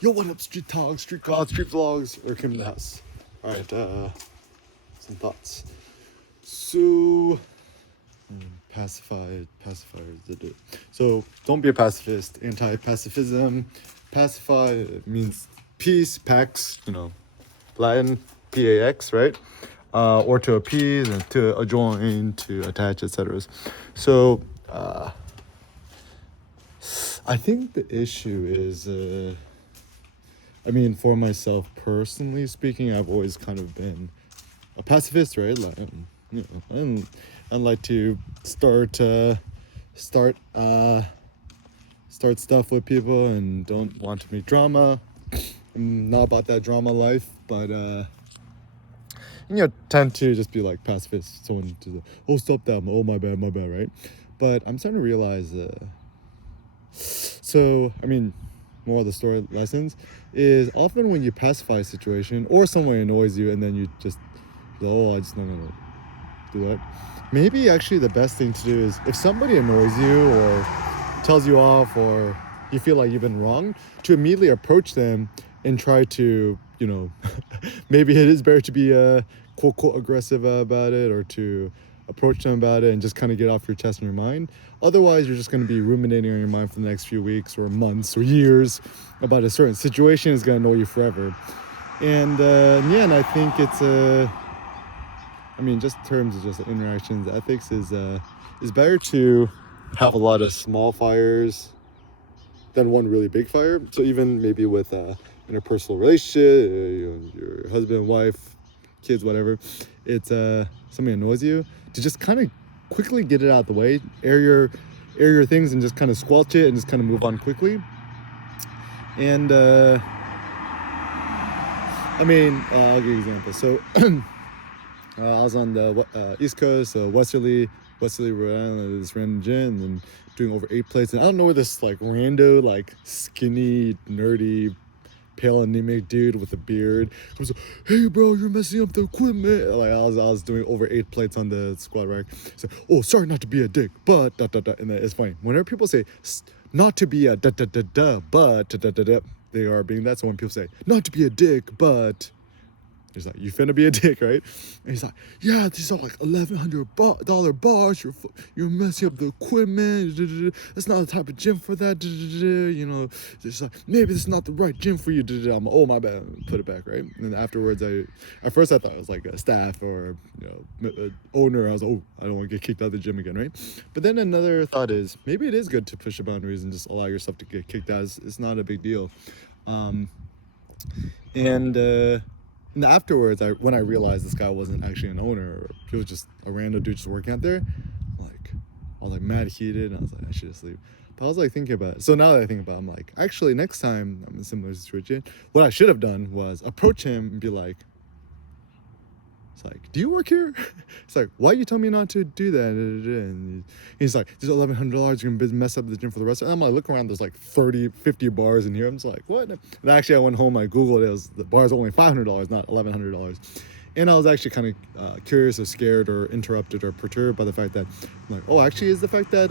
Yo, what up, street talk, street gods, street vlogs, or came to the house. Alright, some thoughts. So, pacifiers. So, don't be a pacifist, anti-pacifism. Pacify means peace, pax, Latin, P-A-X, right? Or to appease, and to adjoin, to attach, etc. So, I think the issue is, for myself personally speaking, I've always kind of been a pacifist, right? Like, I like to start stuff with people and don't want to make drama. I'm not about that drama life, but tend to just be like pacifist. Someone to oh, stop that, oh, my bad, right? But I'm starting to realize more of the story lessons is often when you pacify a situation or someone annoys you and then you just, I just don't want to do that. Maybe actually the best thing to do is if somebody annoys you or tells you off or you feel like you've been wrong, to immediately approach them and try to, maybe it is better to be quote aggressive about it, or to approach them about it and just kind of get off your chest and your mind. Otherwise, you're just going to be ruminating on your mind for the next few weeks or months or years about a certain situation. Is going to annoy you forever. And and I think it's just in terms of just interactions, ethics is better to have a lot of small fires than one really big fire. So even maybe with interpersonal relationship, your husband, wife, kids, whatever, it's somebody annoys you, to just kind of quickly get it out of the way, air your things, and just kind of squelch it and just kind of move on quickly. And I'll give you an example. So I was on the East Coast, Westerly, Rhode Island, this random gym, and doing over 8 plates. And I don't know where this rando, skinny, nerdy, pale, anemic dude with a beard comes, hey bro, you're messing up the equipment. I was doing over 8 plates on the squat rack. So, oh, sorry not to be a dick, but and then it's funny. Whenever people say not to be a but they are being that. So when people say not to be a dick, but he's like, you finna be a dick, right? And he's like, yeah, these are like $1,100 bars. You're messing up the equipment. That's not the type of gym for that. It's like, maybe this is not the right gym for you. I'm like, oh, my bad. Put it back, right? And then afterwards, at first I thought it was like a staff or owner. I was like, oh, I don't want to get kicked out of the gym again, right? But then another thought is, maybe it is good to push the boundaries and just allow yourself to get kicked out. It's not a big deal. And afterwards, when I realized this guy wasn't actually an owner, he was just a random dude just working out there, I was mad heated, and I was like, I should just leave. But I was thinking about it. So now that I think about it, I'm like, actually, next time I'm in a similar situation, what I should have done was approach him and be like, do you work here? It's like, why you tell me not to do that? And he's like, there's $1,100, you're gonna mess up the gym for the rest of it. And I'm like, look around, there's 30, 50 bars in here. I'm just like, what? And actually I went home, I Googled, the bar's only $500, not $1,100. And I was actually kind of curious or scared or interrupted or perturbed by the fact that, I'm like, oh, actually is the fact that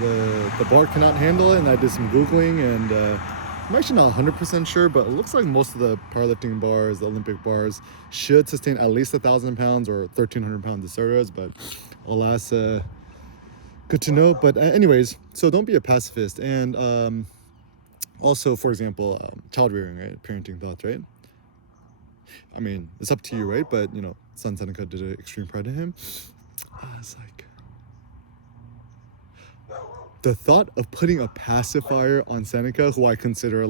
the bar cannot handle it. And I did some Googling, and I'm actually not 100% sure, but it looks like most of the powerlifting bars, the Olympic bars, should sustain at least 1,000 pounds or 1,300 pounds of steroids. But alas, good to know. But anyways, so don't be a pacifist. And also, for example, child rearing, right? Parenting thoughts, right? It's up to you, right? But son Seneca did an extreme pride to him. It's like, the thought of putting a pacifier on Seneca, who I consider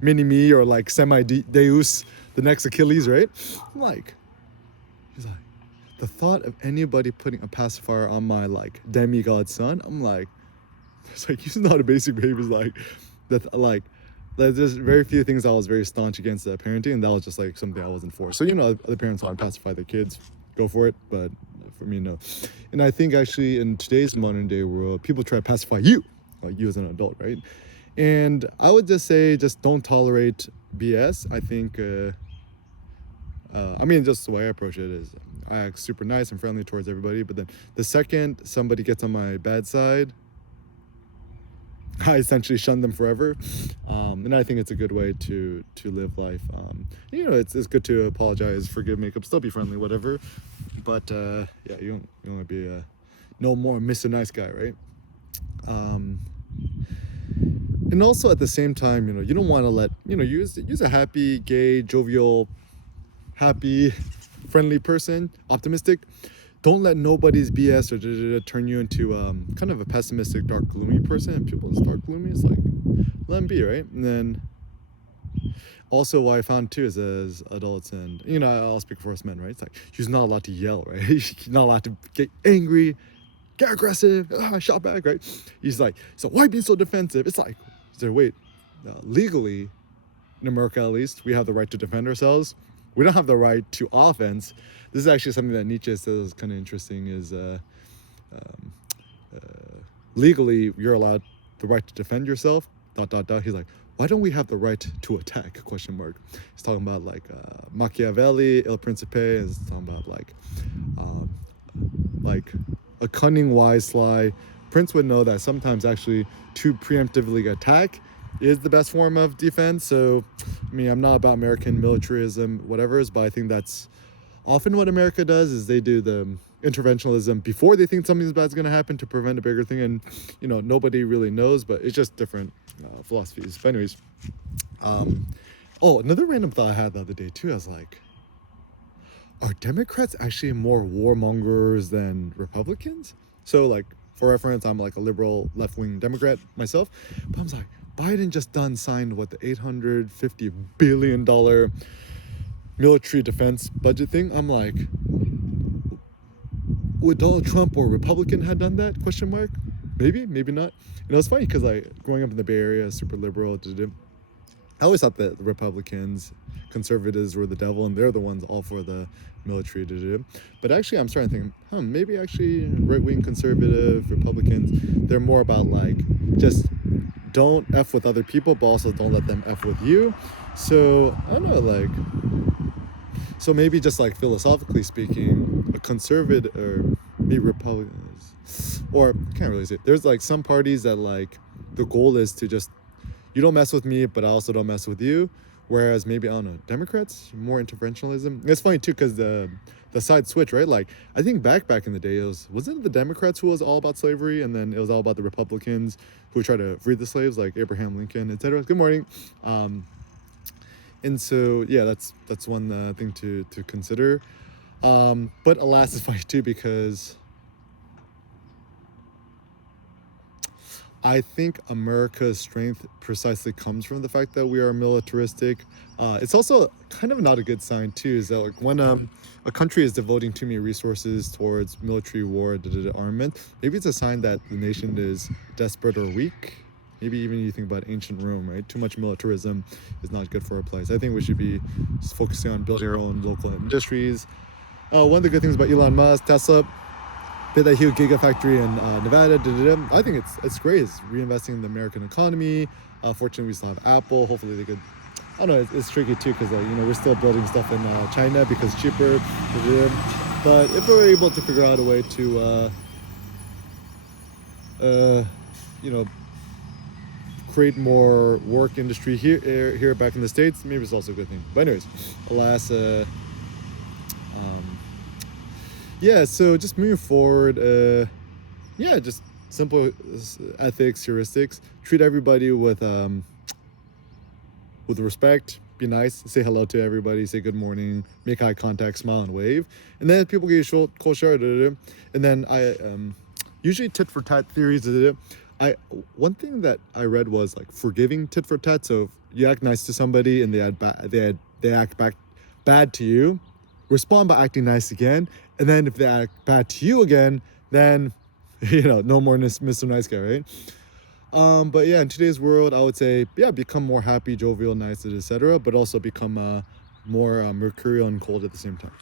mini me or semi-deus, the next Achilles, right? He's like, the thought of anybody putting a pacifier on my demigod son, I'm like, it's like, he's not a basic baby. There's very few things I was very staunch against parenting, and that was just something I wasn't for. So other parents want to pacify their kids, go for it, but for me, no. And I think actually in today's modern day world, people try to pacify you as an adult, right? And I would just say, just don't tolerate BS. I think just the way I approach it is, I act super nice and friendly towards everybody, but then the second somebody gets on my bad side, I essentially shun them forever. And I think it's a good way to live life. It's good to apologize, forgive, make up, still be friendly, whatever. But yeah, you don't want to be no more Mr. Nice Guy, right? And also at the same time, you don't want to let use a happy, gay, jovial, happy, friendly person, optimistic. Don't let nobody's BS or turn you into kind of a pessimistic, dark, gloomy person. And people just dark, gloomy. It's like, let them be, right? And then also what I found too is as adults, and I'll speak for us men, right? It's like you're not allowed to yell, right? You're not allowed to get angry, get aggressive, shout back, right? He's like, so why being so defensive? It's like, wait, legally, in America at least, we have the right to defend ourselves. We don't have the right to offense. This is actually something that Nietzsche says is kind of interesting, is legally you're allowed the right to defend yourself, ... He's like, why don't we have the right to attack, ? He's talking about like Machiavelli, Il Principe, and he's talking about like a cunning, wise, sly prince would know that sometimes actually to preemptively attack is the best form of defense. So, I mean, I'm not about American militarism, whatever, but I think that's often what America does is they do the interventionism before they think something bad is going to happen to prevent a bigger thing. And, nobody really knows, but it's just different philosophies. But anyways, another random thought I had the other day too, I was like, are Democrats actually more warmongers than Republicans? So like, for reference, I'm like a liberal left-wing Democrat myself, but I was like, Biden just signed the $850 billion military defense budget thing. I'm like, would Donald Trump or Republican had done that? ? Maybe, maybe not. It's funny because growing up in the Bay Area, super liberal, I always thought that the Republicans, conservatives were the devil, and they're the ones all for the military. But actually, I'm starting to think, maybe actually right-wing conservative Republicans, they're more about just don't F with other people, but also don't let them F with you. So, I don't know, so maybe just philosophically speaking, a conservative, or maybe Republicans, or can't really say it. There's some parties that the goal is to just, you don't mess with me, but I also don't mess with you. Whereas maybe, I don't know, Democrats, more interventionism. It's funny too, because the side switch, right? I think back in the day, wasn't it the Democrats who was all about slavery, and then it was all about the Republicans who tried to free the slaves, like Abraham Lincoln, etc. Good morning. And so, yeah, that's one thing to consider. But alas, it's funny too, because I think America's strength precisely comes from the fact that we are militaristic. It's also kind of not a good sign too, is that when a country is devoting too many resources towards military war, armament, maybe it's a sign that the nation is desperate or weak. Maybe even you think about ancient Rome, right? Too much militarism is not good for a place. I think we should be just focusing on building our own local industries. One of the good things about Elon Musk, Tesla, built that huge gigafactory in Nevada. I think it's great. It's reinvesting in the American economy. Fortunately, we still have Apple. Hopefully they could. I don't know. It's tricky too, because we're still building stuff in China because it's cheaper. But if we're able to figure out a way to, create more work industry here back in the States, maybe it's also a good thing. But anyways, alas, yeah, so just moving forward, just simple ethics, heuristics. Treat everybody with respect. Be nice. Say hello to everybody. Say good morning. Make eye contact. Smile and wave. And then people get you cold shoulder. And then I usually tit for tat theories. One thing that I read was forgiving tit for tat. So if you act nice to somebody and they act back bad to you, respond by acting nice again. And then if they act bad to you again, then, no more Mr. Nice Guy, right? But yeah, in today's world, I would say, become more happy, jovial, nice, etc. But also become more mercurial and cold at the same time.